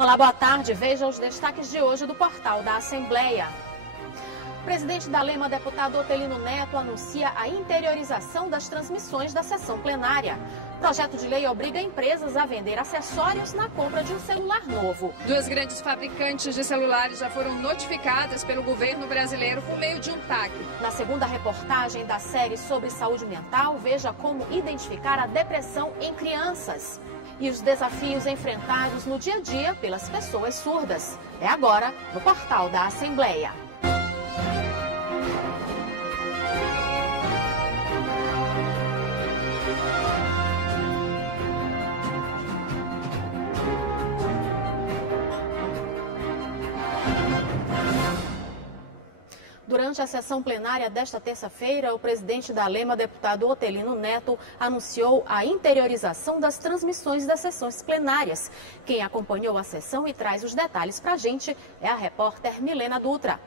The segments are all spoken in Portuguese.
Olá, boa tarde. Veja os destaques de hoje do portal da Assembleia. Presidente da Lema, deputado Otelino Neto, anuncia a interiorização das transmissões da sessão plenária. Projeto de lei obriga empresas a vender acessórios na compra de um celular novo. 2 grandes fabricantes de celulares já foram notificadas pelo governo brasileiro por meio de um TAC. Na segunda reportagem da série sobre saúde mental, veja como identificar a depressão em crianças e os desafios enfrentados no dia a dia pelas pessoas surdas. É agora no portal da Assembleia. Durante a sessão plenária desta terça-feira, o presidente da Lema, deputado Otelino Neto, anunciou a interiorização das transmissões das sessões plenárias. Quem acompanhou a sessão e traz os detalhes para a gente é a repórter Milena Dutra.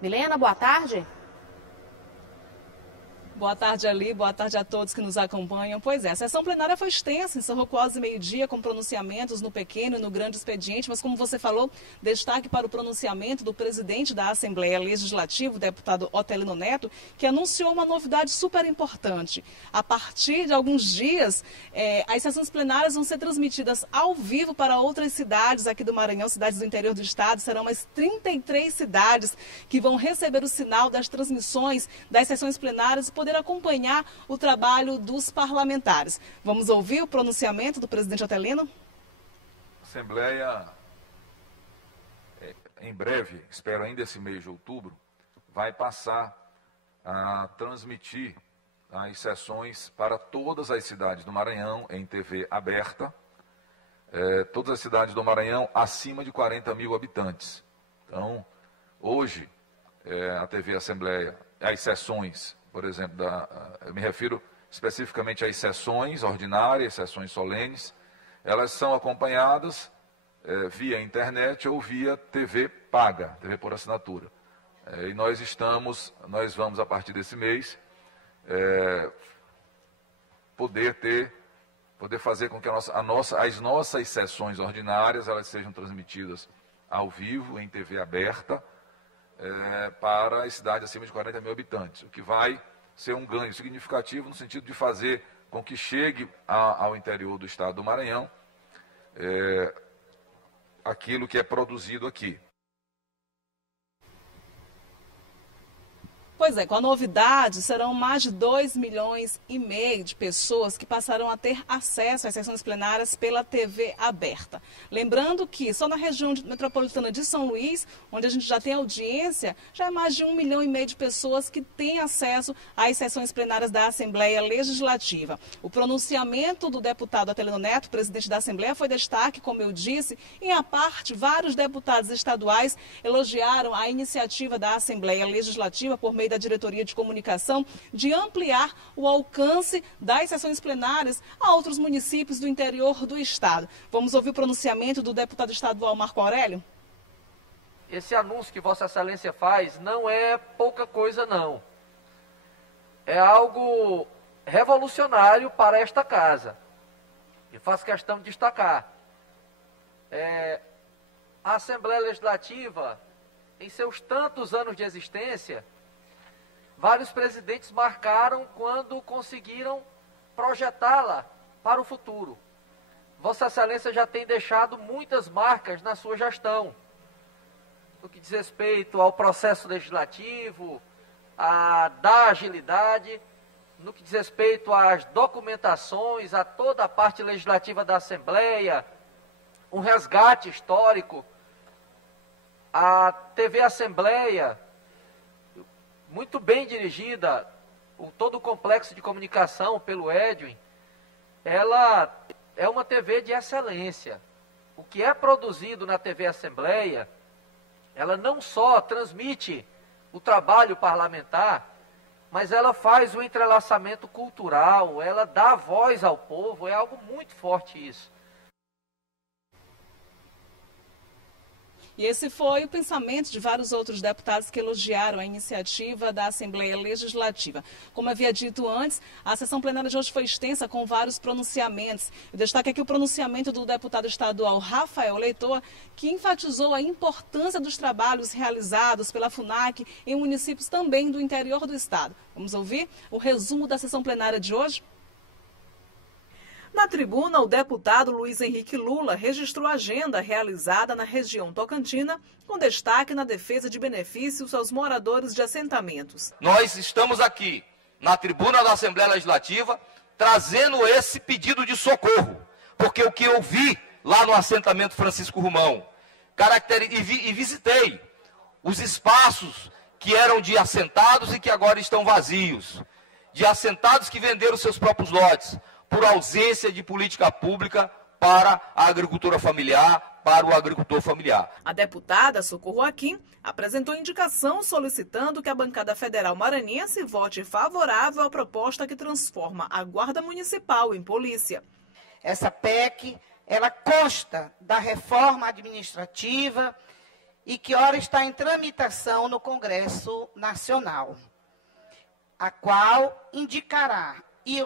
Milena, boa tarde. Boa tarde, Ali. Boa tarde a todos que nos acompanham. Pois é, a sessão plenária foi extensa, encerrou quase meio-dia com pronunciamentos no pequeno e no grande expediente, mas como você falou, destaque para o pronunciamento do presidente da Assembleia Legislativa, o deputado Otelino Neto, que anunciou uma novidade super importante. A partir de alguns dias, as sessões plenárias vão ser transmitidas ao vivo para outras cidades aqui do Maranhão, cidades do interior do estado. Serão umas 33 cidades que vão receber o sinal das transmissões das sessões plenárias e poder acompanhar o trabalho dos parlamentares. Vamos ouvir o pronunciamento do presidente Otelino? A Assembleia, em breve, espero ainda esse mês de outubro, vai passar a transmitir as sessões para todas as cidades do Maranhão em TV aberta, todas as cidades do Maranhão acima de 40 mil habitantes. Então, hoje, a TV Assembleia, as sessões, por exemplo, eu me refiro especificamente às sessões ordinárias, sessões solenes, elas são acompanhadas via internet ou via TV paga, TV por assinatura. E nós vamos, a partir desse mês, poder fazer com que as nossas sessões ordinárias elas sejam transmitidas ao vivo, em TV aberta, para as cidades acima de 40 mil habitantes, o que vai ser um ganho significativo no sentido de fazer com que chegue ao interior do estado do Maranhão aquilo que é produzido aqui. Pois é, com a novidade, serão mais de 2,5 milhões de pessoas que passarão a ter acesso às sessões plenárias pela TV aberta. Lembrando que só na região metropolitana de São Luís, onde a gente já tem audiência, já é mais de 1,5 milhão de pessoas que têm acesso às sessões plenárias da Assembleia Legislativa. O pronunciamento do deputado Otelino Neto, presidente da Assembleia, foi destaque, como eu disse, e à parte, vários deputados estaduais elogiaram a iniciativa da Assembleia Legislativa por meio da Diretoria de Comunicação de ampliar o alcance das sessões plenárias a outros municípios do interior do estado. Vamos ouvir o pronunciamento do deputado estadual Marco Aurélio? Esse anúncio que Vossa Excelência faz não é pouca coisa, não. É algo revolucionário para esta casa. E faço questão de destacar. A Assembleia Legislativa, em seus tantos anos de existência, vários presidentes marcaram quando conseguiram projetá-la para o futuro. Vossa Excelência já tem deixado muitas marcas na sua gestão, no que diz respeito ao processo legislativo, da agilidade, no que diz respeito às documentações, a toda a parte legislativa da Assembleia, um resgate histórico, a TV Assembleia, muito bem dirigida, todo o complexo de comunicação pelo Edwin, ela é uma TV de excelência. O que é produzido na TV Assembleia, ela não só transmite o trabalho parlamentar, mas ela faz o entrelaçamento cultural, ela dá voz ao povo, é algo muito forte isso. E esse foi o pensamento de vários outros deputados que elogiaram a iniciativa da Assembleia Legislativa. Como havia dito antes, a sessão plenária de hoje foi extensa com vários pronunciamentos. Eu destaco aqui o pronunciamento do deputado estadual Rafael Leitoa, que enfatizou a importância dos trabalhos realizados pela FUNAC em municípios também do interior do estado. Vamos ouvir o resumo da sessão plenária de hoje? Na tribuna, o deputado Luiz Henrique Lula registrou a agenda realizada na região tocantina, com destaque na defesa de benefícios aos moradores de assentamentos. Nós estamos aqui, na tribuna da Assembleia Legislativa, trazendo esse pedido de socorro, porque o que eu vi lá no assentamento Francisco Romão, e visitei os espaços que eram de assentados e que agora estão vazios, de assentados que venderam seus próprios lotes, por ausência de política pública para a agricultura familiar, para o agricultor familiar. A deputada Socorro Aquim apresentou indicação solicitando que a bancada federal maranhense vote favorável à proposta que transforma a Guarda Municipal em polícia. Essa PEC, ela consta da reforma administrativa e que ora está em tramitação no Congresso Nacional, a qual indicará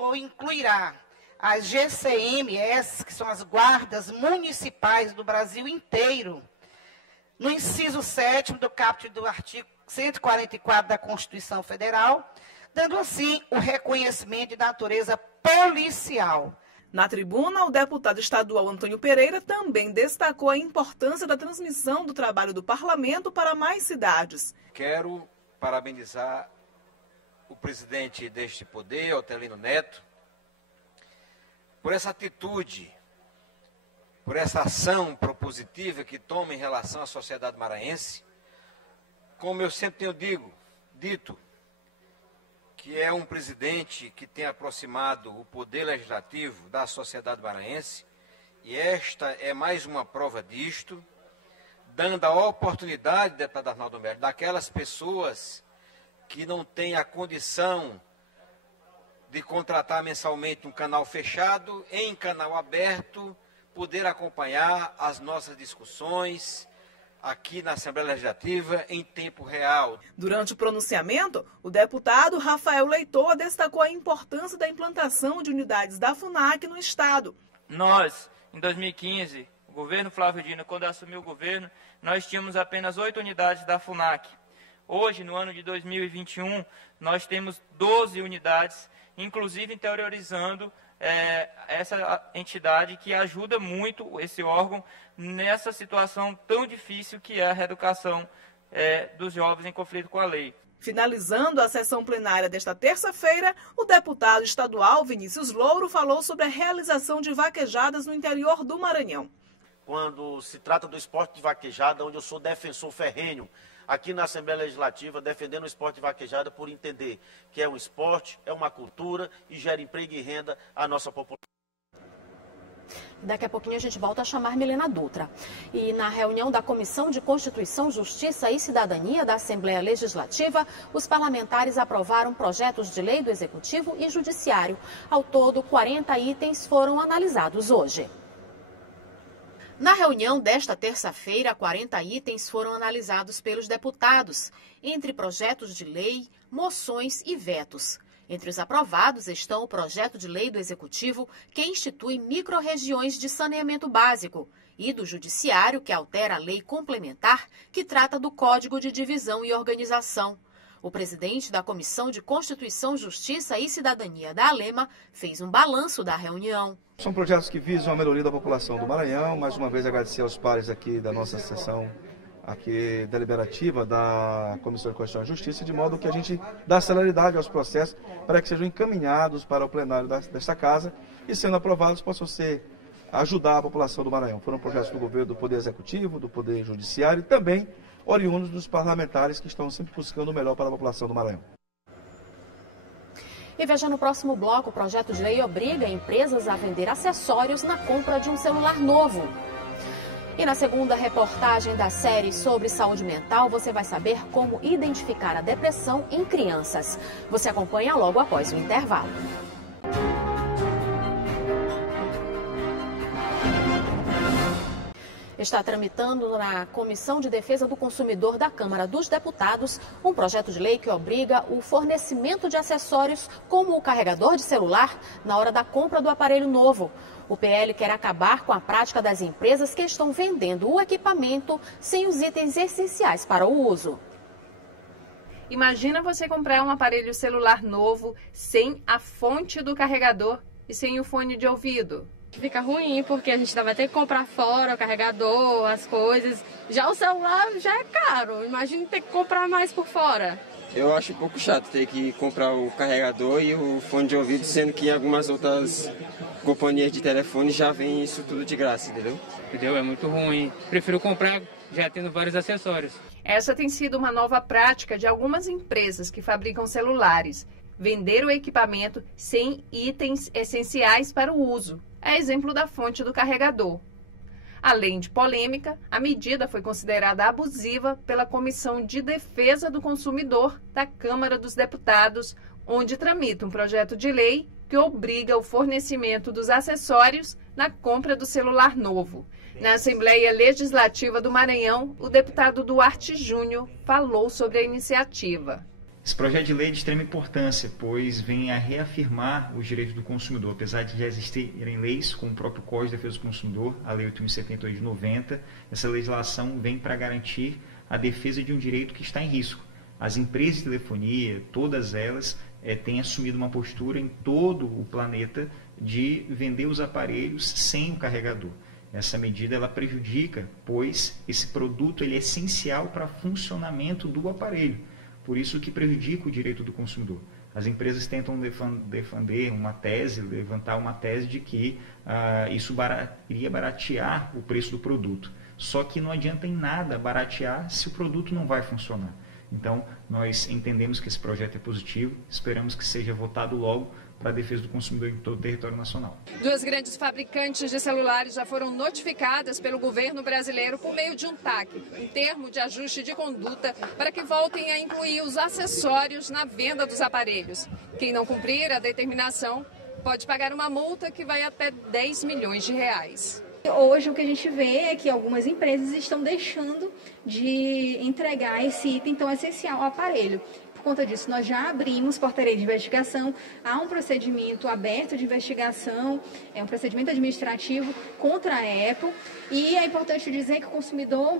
ou incluirá as GCMS, que são as guardas municipais do Brasil inteiro, no inciso 7º do caput do artigo 144 da Constituição Federal, dando assim o reconhecimento de natureza policial. Na tribuna, o deputado estadual Antônio Pereira também destacou a importância da transmissão do trabalho do parlamento para mais cidades. Quero parabenizar o presidente deste poder, Otelino Neto, por essa atitude, por essa ação propositiva que toma em relação à sociedade maranhense. Como eu sempre tenho dito, que é um presidente que tem aproximado o poder legislativo da sociedade maranhense, e esta é mais uma prova disto, dando a oportunidade, deputado Arnaldo Melo, daquelas pessoas que não têm a condição de contratar mensalmente um canal fechado, em canal aberto, poder acompanhar as nossas discussões aqui na Assembleia Legislativa em tempo real. Durante o pronunciamento, o deputado Rafael Leitoa destacou a importância da implantação de unidades da FUNAC no estado. Nós, em 2015, o governo Flávio Dino, quando assumiu o governo, nós tínhamos apenas 8 unidades da FUNAC. Hoje, no ano de 2021, nós temos 12 unidades, inclusive interiorizando essa entidade que ajuda muito esse órgão nessa situação tão difícil que é a reeducação dos jovens em conflito com a lei. Finalizando a sessão plenária desta terça-feira, o deputado estadual Vinícius Louro falou sobre a realização de vaquejadas no interior do Maranhão. Quando se trata do esporte de vaquejada, onde eu sou defensor ferrenho, aqui na Assembleia Legislativa, defendendo o esporte de vaquejada por entender que é um esporte, é uma cultura e gera emprego e renda à nossa população. Daqui a pouquinho a gente volta a chamar Milena Dutra. E na reunião da Comissão de Constituição, Justiça e Cidadania da Assembleia Legislativa, os parlamentares aprovaram projetos de lei do Executivo e Judiciário. Ao todo, 40 itens foram analisados hoje. Na reunião desta terça-feira, 40 itens foram analisados pelos deputados, entre projetos de lei, moções e vetos. Entre os aprovados estão o projeto de lei do Executivo, que institui micro-regiões de saneamento básico, e do Judiciário, que altera a lei complementar, que trata do Código de Divisão e Organização. O presidente da Comissão de Constituição, Justiça e Cidadania da ALEMA fez um balanço da reunião. São projetos que visam a melhoria da população do Maranhão. Mais uma vez agradecer aos pares aqui da nossa sessão aqui deliberativa da Comissão de Constituição e Justiça, de modo que a gente dá celeridade aos processos para que sejam encaminhados para o plenário desta casa e, sendo aprovados, possam ajudar a população do Maranhão. Foram projetos do governo, do Poder Executivo, do Poder Judiciário e também oriundos dos parlamentares que estão sempre buscando o melhor para a população do Maranhão. E veja no próximo bloco, o projeto de lei obriga empresas a vender acessórios na compra de um celular novo. E na segunda reportagem da série sobre saúde mental, você vai saber como identificar a depressão em crianças. Você acompanha logo após o intervalo. Está tramitando na Comissão de Defesa do Consumidor da Câmara dos Deputados um projeto de lei que obriga o fornecimento de acessórios como o carregador de celular na hora da compra do aparelho novo. O PL quer acabar com a prática das empresas que estão vendendo o equipamento sem os itens essenciais para o uso. Imagina você comprar um aparelho celular novo sem a fonte do carregador e sem o fone de ouvido. Fica ruim porque a gente vai ter que comprar fora o carregador, as coisas. Já o celular já é caro, imagina ter que comprar mais por fora. Eu acho um pouco chato ter que comprar o carregador e o fone de ouvido, sendo que em algumas outras companhias de telefone já vem isso tudo de graça, entendeu? É muito ruim. Prefiro comprar já tendo vários acessórios. Essa tem sido uma nova prática de algumas empresas que fabricam celulares. Vender o equipamento sem itens essenciais para o uso. É exemplo da fonte do carregador. Além de polêmica, a medida foi considerada abusiva pela Comissão de Defesa do Consumidor da Câmara dos Deputados, onde tramita um projeto de lei que obriga o fornecimento dos acessórios na compra do celular novo. Na Assembleia Legislativa do Maranhão, o deputado Duarte Júnior falou sobre a iniciativa. Esse projeto de lei é de extrema importância, pois vem a reafirmar os direitos do consumidor. Apesar de já existirem leis, como o próprio Código de Defesa do Consumidor, a Lei 8.078 de 90, essa legislação vem para garantir a defesa de um direito que está em risco. As empresas de telefonia, todas elas, têm assumido uma postura em todo o planeta de vender os aparelhos sem o carregador. Essa medida ela prejudica, pois esse produto ele é essencial para o funcionamento do aparelho. Por isso que prejudica o direito do consumidor. As empresas tentam defender uma tese, levantar uma tese de que isso iria baratear o preço do produto. Só que não adianta em nada baratear se o produto não vai funcionar. Então, nós entendemos que esse projeto é positivo, esperamos que seja votado logo para a defesa do consumidor em todo o território nacional. 2 grandes fabricantes de celulares já foram notificadas pelo governo brasileiro por meio de um TAC, um termo de ajuste de conduta, para que voltem a incluir os acessórios na venda dos aparelhos. Quem não cumprir a determinação pode pagar uma multa que vai até 10 milhões de reais. Hoje o que a gente vê é que algumas empresas estão deixando de entregar esse item tão essencial ao aparelho. Por conta disso, nós já abrimos portaria de investigação, há um procedimento aberto de investigação, é um procedimento administrativo contra a Apple, e é importante dizer que o consumidor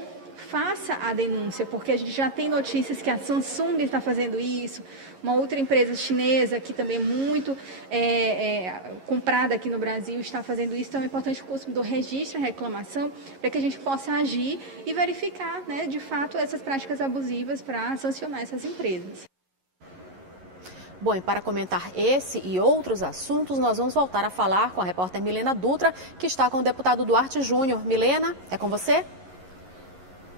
faça a denúncia, porque a gente já tem notícias que a Samsung está fazendo isso, uma outra empresa chinesa que também é muito comprada aqui no Brasil está fazendo isso, então é importante que o consumidor registre a reclamação para que a gente possa agir e verificar, né, de fato, essas práticas abusivas para sancionar essas empresas. Bom, e para comentar esse e outros assuntos, nós vamos voltar a falar com a repórter Milena Dutra, que está com o deputado Duarte Júnior. Milena, é com você?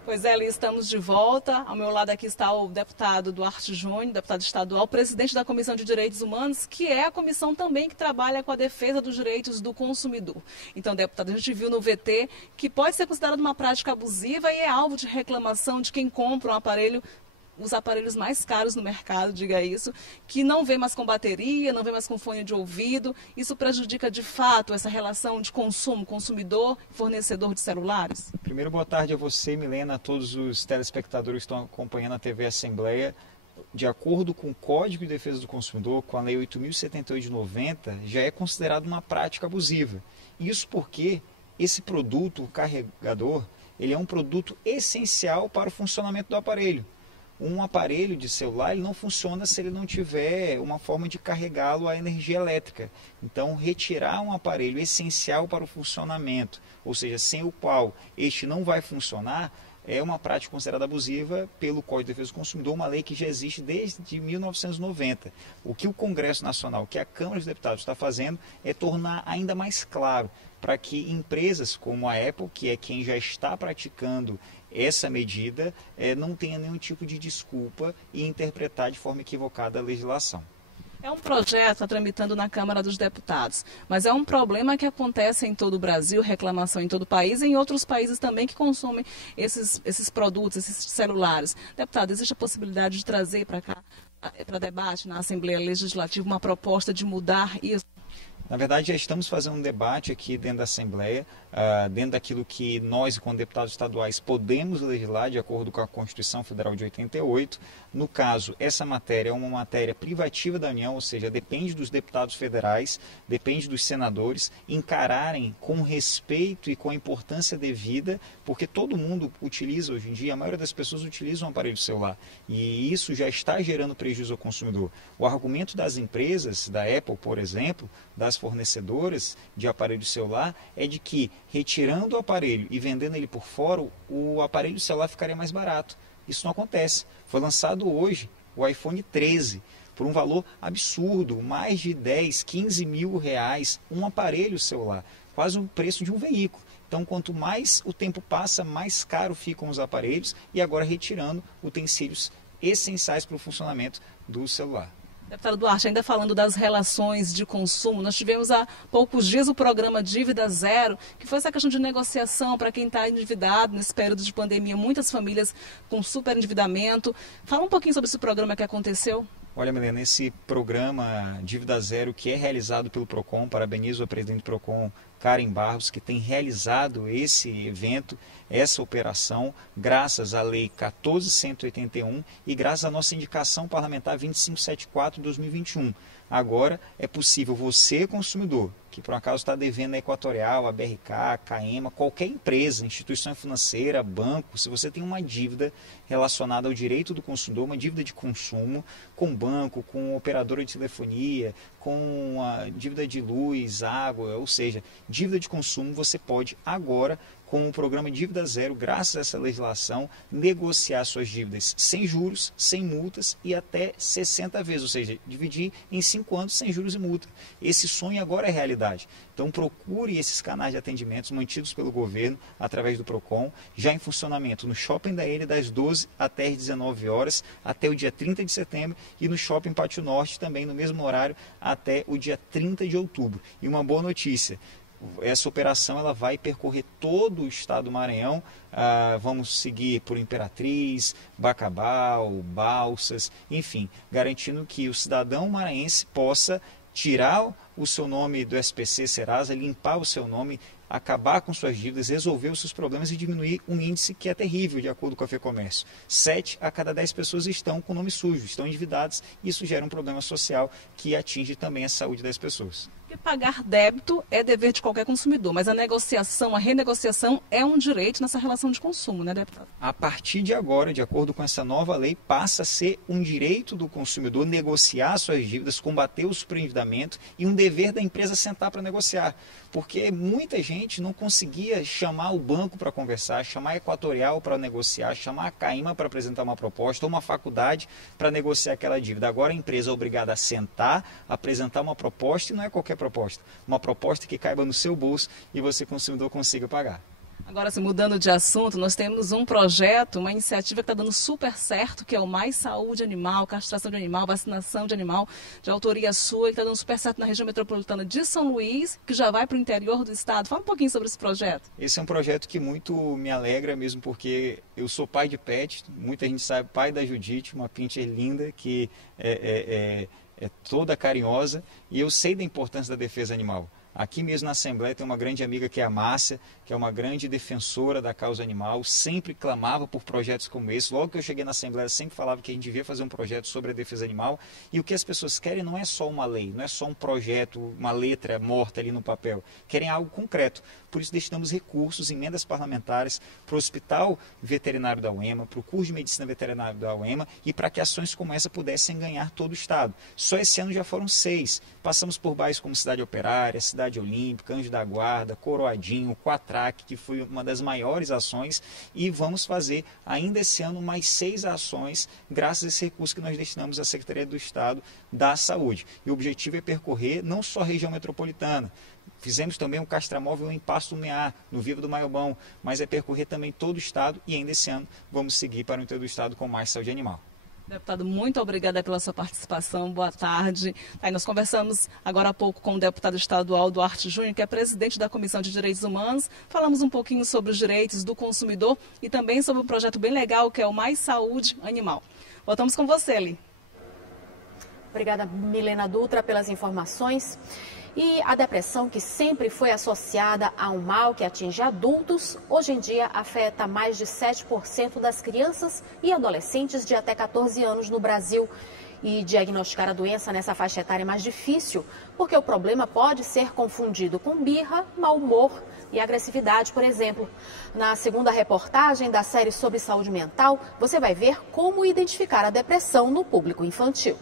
Pois é, Eli, estamos de volta. Ao meu lado aqui está o deputado Duarte Júnior, deputado estadual, presidente da Comissão de Direitos Humanos, que é a comissão também que trabalha com a defesa dos direitos do consumidor. Então, deputado, a gente viu no VT que pode ser considerado uma prática abusiva e é alvo de reclamação de quem compra um aparelho, os aparelhos mais caros no mercado, diga isso, que não vem mais com bateria, não vem mais com fone de ouvido. Isso prejudica de fato essa relação de consumo, consumidor e fornecedor de celulares? Primeiro, boa tarde a você, Milena, a todos os telespectadores que estão acompanhando a TV Assembleia. De acordo com o Código de Defesa do Consumidor, com a Lei 8.078 de 90, já é considerado uma prática abusiva. Isso porque esse produto, o carregador, ele é um produto essencial para o funcionamento do aparelho. Um aparelho de celular ele não funciona se ele não tiver uma forma de carregá-lo a energia elétrica. Então, retirar um aparelho essencial para o funcionamento, ou seja, sem o qual este não vai funcionar, é uma prática considerada abusiva pelo Código de Defesa do Consumidor, uma lei que já existe desde 1990. O que o Congresso Nacional, que a Câmara dos Deputados está fazendo, é tornar ainda mais claro para que empresas como a Apple, que é quem já está praticando essa medida, não tenha nenhum tipo de desculpa e interpretar de forma equivocada a legislação. É um projeto tramitando na Câmara dos Deputados, mas é um problema que acontece em todo o Brasil, reclamação em todo o país e em outros países também que consomem esses produtos, esses celulares. Deputado, existe a possibilidade de trazer para cá, para debate na Assembleia Legislativa, uma proposta de mudar isso? Na verdade, já estamos fazendo um debate aqui dentro da Assembleia, dentro daquilo que nós, como deputados estaduais, podemos legislar de acordo com a Constituição Federal de 88. No caso, essa matéria é uma matéria privativa da União, ou seja, depende dos deputados federais, depende dos senadores encararem com respeito e com a importância devida, porque todo mundo utiliza hoje em dia, a maioria das pessoas utilizam um aparelho celular, e isso já está gerando prejuízo ao consumidor. O argumento das empresas, da Apple, por exemplo, das fornecedoras de aparelho celular, é de que retirando o aparelho e vendendo ele por fora, o aparelho celular ficaria mais barato. Isso não acontece. Foi lançado hoje o iPhone 13 por um valor absurdo, mais de 10, 15 mil reais, um aparelho celular, quase o preço de um veículo. Então, quanto mais o tempo passa, mais caro ficam os aparelhos, e agora retirando utensílios essenciais para o funcionamento do celular. Deputado Duarte, ainda falando das relações de consumo, nós tivemos há poucos dias o programa Dívida Zero, que foi essa questão de negociação para quem está endividado nesse período de pandemia, muitas famílias com super endividamento. Fala um pouquinho sobre esse programa que aconteceu. Olha, Milena, esse programa Dívida Zero, que é realizado pelo PROCON, parabenizo a presidente do PROCON, Karen Barros, que tem realizado esse evento, essa operação, graças à Lei 14.181 e graças à nossa indicação parlamentar 2574/2021. Agora é possível você, consumidor, que por acaso está devendo a Equatorial, a BRK, a CAEMA, qualquer empresa, instituição financeira, banco, se você tem uma dívida relacionada ao direito do consumidor, uma dívida de consumo, com banco, com operadora de telefonia, com a dívida de luz, água, ou seja, dívida de consumo, você pode agora, com o programa Dívida Zero, graças a essa legislação, negociar suas dívidas sem juros, sem multas e até 60 vezes, ou seja, dividir em 5 anos sem juros e multa. Esse sonho agora é realidade. Então procure esses canais de atendimentos mantidos pelo governo através do PROCON, já em funcionamento no Shopping da Ilha das 12 até as 19 horas, até o dia 30 de setembro, e no Shopping Pátio Norte também no mesmo horário até o dia 30 de outubro. E uma boa notícia, essa operação ela vai percorrer todo o estado do Maranhão. Vamos seguir por Imperatriz, Bacabal, Balsas, enfim, garantindo que o cidadão maranhense possa tirar o seu nome do SPC Serasa, limpar o seu nome, acabar com suas dívidas, resolver os seus problemas e diminuir um índice que é terrível, de acordo com a FEComércio. 7 a cada 10 pessoas estão com nome sujo, estão endividadas, e isso gera um problema social que atinge também a saúde das pessoas. Porque pagar débito é dever de qualquer consumidor, mas a negociação, a renegociação é um direito nessa relação de consumo, né, deputado? A partir de agora, de acordo com essa nova lei, passa a ser um direito do consumidor negociar suas dívidas, combater o superendividamento, e um dever da empresa sentar para negociar. Porque muita gente não conseguia chamar o banco para conversar, chamar a Equatorial para negociar, chamar a CAEMA para apresentar uma proposta, ou uma faculdade para negociar aquela dívida. Agora a empresa é obrigada a sentar, apresentar uma proposta, e não é qualquer proposta. Uma proposta que caiba no seu bolso e você, consumidor, consiga pagar. Agora, assim, mudando de assunto, nós temos um projeto, uma iniciativa que está dando super certo, que é o Mais Saúde Animal, castração de animal, vacinação de animal, de autoria sua, que está dando super certo na região metropolitana de São Luís, que já vai para o interior do estado. Fala um pouquinho sobre esse projeto. Esse é um projeto que muito me alegra mesmo, porque eu sou pai de pet, muita gente sabe, pai da Judite, uma pincher linda, que é toda carinhosa, e eu sei da importância da defesa animal. Aqui mesmo na Assembleia tem uma grande amiga que é a Márcia, que é uma grande defensora da causa animal, sempre clamava por projetos como esse. Logo que eu cheguei na Assembleia, sempre falava que a gente devia fazer um projeto sobre a defesa animal. E o que as pessoas querem não é só uma lei, não é só um projeto, uma letra morta ali no papel. Querem algo concreto. Por isso destinamos recursos, emendas parlamentares para o Hospital Veterinário da UEMA, para o curso de Medicina Veterinária da UEMA, e para que ações como essa pudessem ganhar todo o estado. Só esse ano já foram 6. Passamos por bairros como Cidade Operária, Cidade Olímpica, Anjo da Guarda, Coroadinho, Quatraque, que foi uma das maiores ações, e vamos fazer ainda esse ano mais 6 ações, graças a esse recurso que nós destinamos à Secretaria do Estado da Saúde. E o objetivo é percorrer não só a região metropolitana, fizemos também um castramóvel em Pasto Meá, no Vivo do Maiobão, mas é percorrer também todo o estado, e ainda esse ano vamos seguir para o interior do estado com mais saúde animal. Deputado, muito obrigada pela sua participação, boa tarde. Aí nós conversamos agora há pouco com o deputado estadual Duarte Júnior, que é presidente da Comissão de Direitos Humanos. Falamos um pouquinho sobre os direitos do consumidor e também sobre um projeto bem legal que é o Mais Saúde Animal. Voltamos com você, Eli. Obrigada, Milena Dutra, pelas informações. E a depressão, que sempre foi associada a um mal que atinge adultos, hoje em dia afeta mais de 7% das crianças e adolescentes de até 14 anos no Brasil. E diagnosticar a doença nessa faixa etária é mais difícil, porque o problema pode ser confundido com birra, mau humor e agressividade, por exemplo. Na segunda reportagem da série sobre saúde mental, você vai ver como identificar a depressão no público infantil.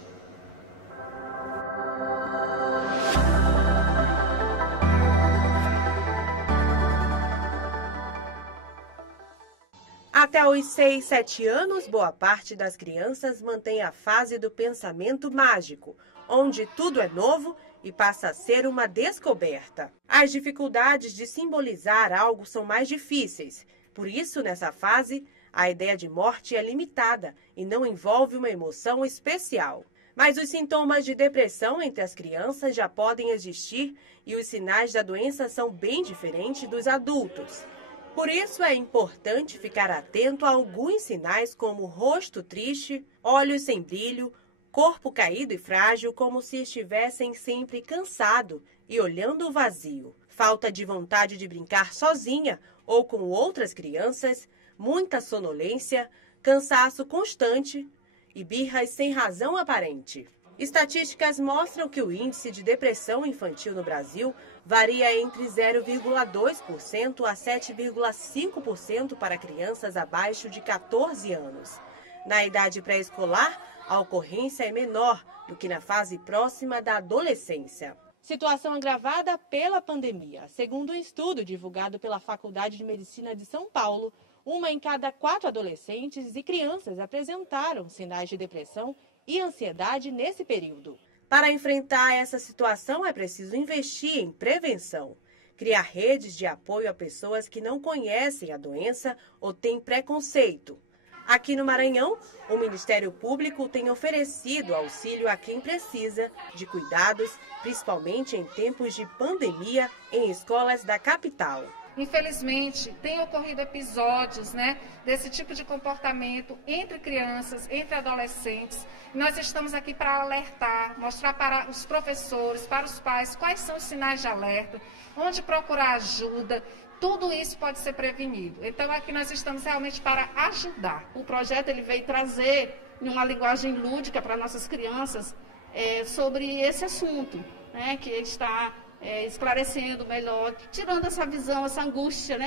Até os 6, 7 anos, boa parte das crianças mantém a fase do pensamento mágico, onde tudo é novo e passa a ser uma descoberta. As dificuldades de simbolizar algo são mais difíceis. Por isso, nessa fase, a ideia de morte é limitada e não envolve uma emoção especial. Mas os sintomas de depressão entre as crianças já podem existir e os sinais da doença são bem diferentes dos adultos. Por isso, é importante ficar atento a alguns sinais como rosto triste, olhos sem brilho, corpo caído e frágil como se estivessem sempre cansado e olhando vazio, falta de vontade de brincar sozinha ou com outras crianças, muita sonolência, cansaço constante e birras sem razão aparente. Estatísticas mostram que o índice de depressão infantil no Brasil varia entre 0,2% a 7,5% para crianças abaixo de 14 anos. Na idade pré-escolar, a ocorrência é menor do que na fase próxima da adolescência. Situação agravada pela pandemia. Segundo um estudo divulgado pela Faculdade de Medicina de São Paulo, 1 em cada 4 adolescentes e crianças apresentaram sinais de depressão e ansiedade nesse período. Para enfrentar essa situação, é preciso investir em prevenção, criar redes de apoio a pessoas que não conhecem a doença ou têm preconceito. Aqui no Maranhão, o Ministério Público tem oferecido auxílio a quem precisa de cuidados, principalmente em tempos de pandemia, em escolas da capital. Infelizmente, tem ocorrido episódios, desse tipo de comportamento entre crianças, entre adolescentes. Nós estamos aqui para alertar, mostrar para os professores, para os pais, quais são os sinais de alerta, onde procurar ajuda. Tudo isso pode ser prevenido. Então, aqui nós estamos realmente para ajudar. O projeto ele veio trazer uma linguagem lúdica para nossas crianças sobre esse assunto, que ele está esclarecendo melhor, tirando essa visão, essa angústia,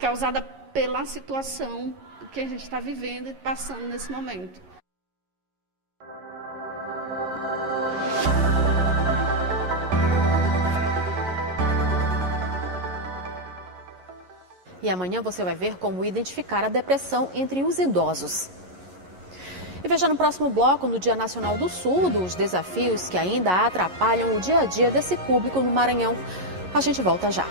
causada pela situação que a gente está vivendo e passando nesse momento. E amanhã você vai ver como identificar a depressão entre os idosos. E veja no próximo bloco, no Dia Nacional do Surdo, os desafios que ainda atrapalham o dia a dia desse público no Maranhão. A gente volta já.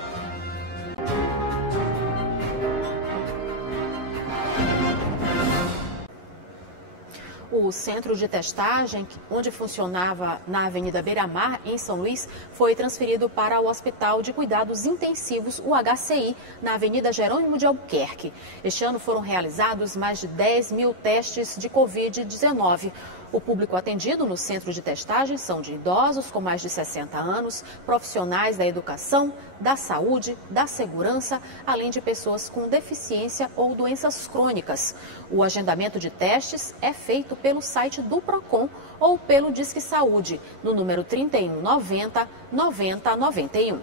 O centro de testagem, onde funcionava na Avenida Beira-Mar, em São Luís, foi transferido para o Hospital de Cuidados Intensivos, o HCI, na Avenida Jerônimo de Albuquerque. Este ano foram realizados mais de 10 mil testes de Covid-19. O público atendido no centro de testagem são de idosos com mais de 60 anos, profissionais da educação, da saúde, da segurança, além de pessoas com deficiência ou doenças crônicas. O agendamento de testes é feito pelo site do Procon ou pelo Disque Saúde, no número 31 90 90 91.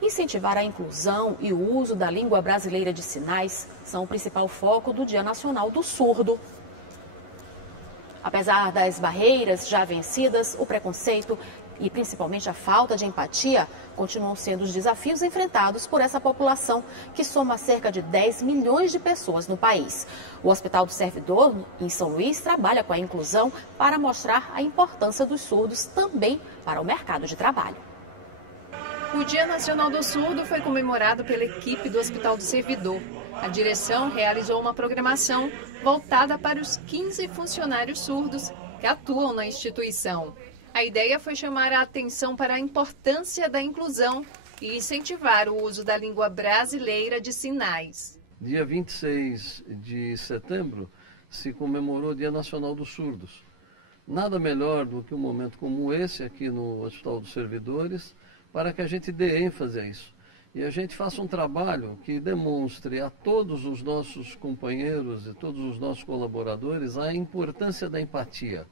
Incentivar a inclusão e o uso da língua brasileira de sinais são o principal foco do Dia Nacional do Surdo. Apesar das barreiras já vencidas, o preconceito e principalmente a falta de empatia continuam sendo os desafios enfrentados por essa população, que soma cerca de 10 milhões de pessoas no país. O Hospital do Servidor, em São Luís, trabalha com a inclusão para mostrar a importância dos surdos também para o mercado de trabalho. O Dia Nacional do Surdo foi comemorado pela equipe do Hospital do Servidor. A direção realizou uma programação voltada para os 15 funcionários surdos que atuam na instituição. A ideia foi chamar a atenção para a importância da inclusão e incentivar o uso da língua brasileira de sinais. Dia 26 de setembro se comemorou o Dia Nacional dos Surdos. nada melhor do que um momento como esse aqui no Hospital dos Servidores para que a gente dê ênfase a isso. E a gente faça um trabalho que demonstre a todos os nossos companheiros e todos os nossos colaboradores a importância da empatia.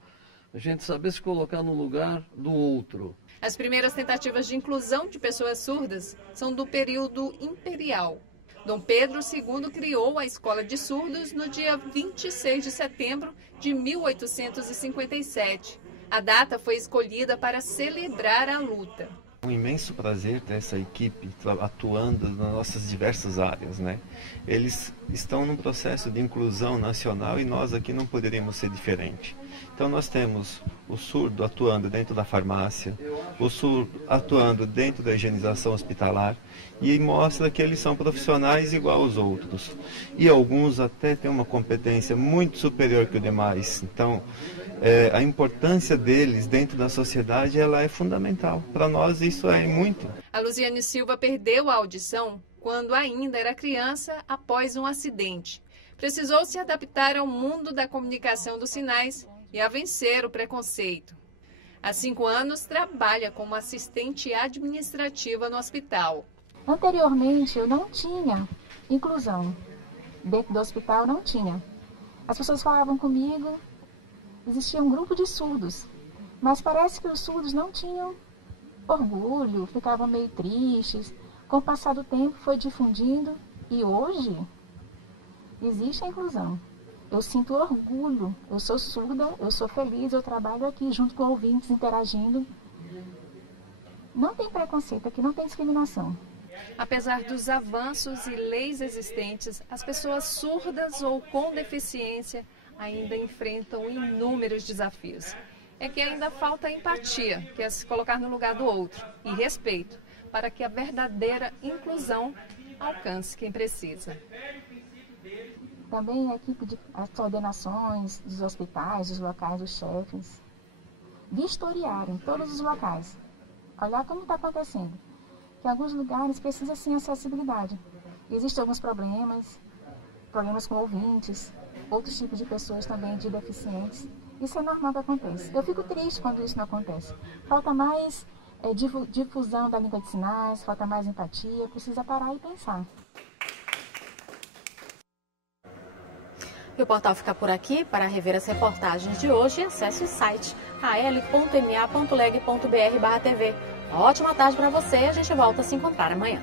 A gente saber se colocar no lugar do outro. As primeiras tentativas de inclusão de pessoas surdas são do período imperial. Dom Pedro II criou a Escola de Surdos no dia 26 de setembro de 1857. A data foi escolhida para celebrar a luta. É um imenso prazer ter essa equipe atuando nas nossas diversas áreas, né? Eles estão num processo de inclusão nacional e nós aqui não poderíamos ser diferente. Então nós temos o surdo atuando dentro da farmácia, o surdo atuando dentro da higienização hospitalar e mostra que eles são profissionais igual aos outros. E alguns até têm uma competência muito superior que os demais. Então a importância deles dentro da sociedade ela é fundamental. Para nós isso é muito. A Luziane Silva perdeu a audição quando ainda era criança após um acidente. Precisou se adaptar ao mundo da comunicação dos sinais e a vencer o preconceito. Há 5 anos trabalha como assistente administrativa no hospital. Anteriormente eu não tinha inclusão. Dentro do hospital não tinha. As pessoas falavam comigo, existia um grupo de surdos, mas parece que os surdos não tinham orgulho, ficavam meio tristes. Com o passar do tempo foi difundindo e hoje existe a inclusão. Eu sinto orgulho, eu sou surda, eu sou feliz, eu trabalho aqui junto com ouvintes, interagindo. Não tem preconceito aqui, não tem discriminação. Apesar dos avanços e leis existentes, as pessoas surdas ou com deficiência ainda enfrentam inúmeros desafios. É que ainda falta empatia, que é se colocar no lugar do outro, e respeito, para que a verdadeira inclusão alcance quem precisa. Também a equipe de as coordenações dos hospitais, dos locais, dos chefes, vistoriarem todos os locais, olhar como está acontecendo. Que em alguns lugares precisa sim acessibilidade. Existem alguns problemas com ouvintes, outros tipos de pessoas também de deficientes. Isso é normal que aconteça. Eu fico triste quando isso não acontece. Falta mais difusão da língua de sinais, falta mais empatia, precisa parar e pensar. E o portal fica por aqui. Para rever as reportagens de hoje, acesse o site al.ma.leg.br/tv. Ótima tarde para você, a gente volta a se encontrar amanhã.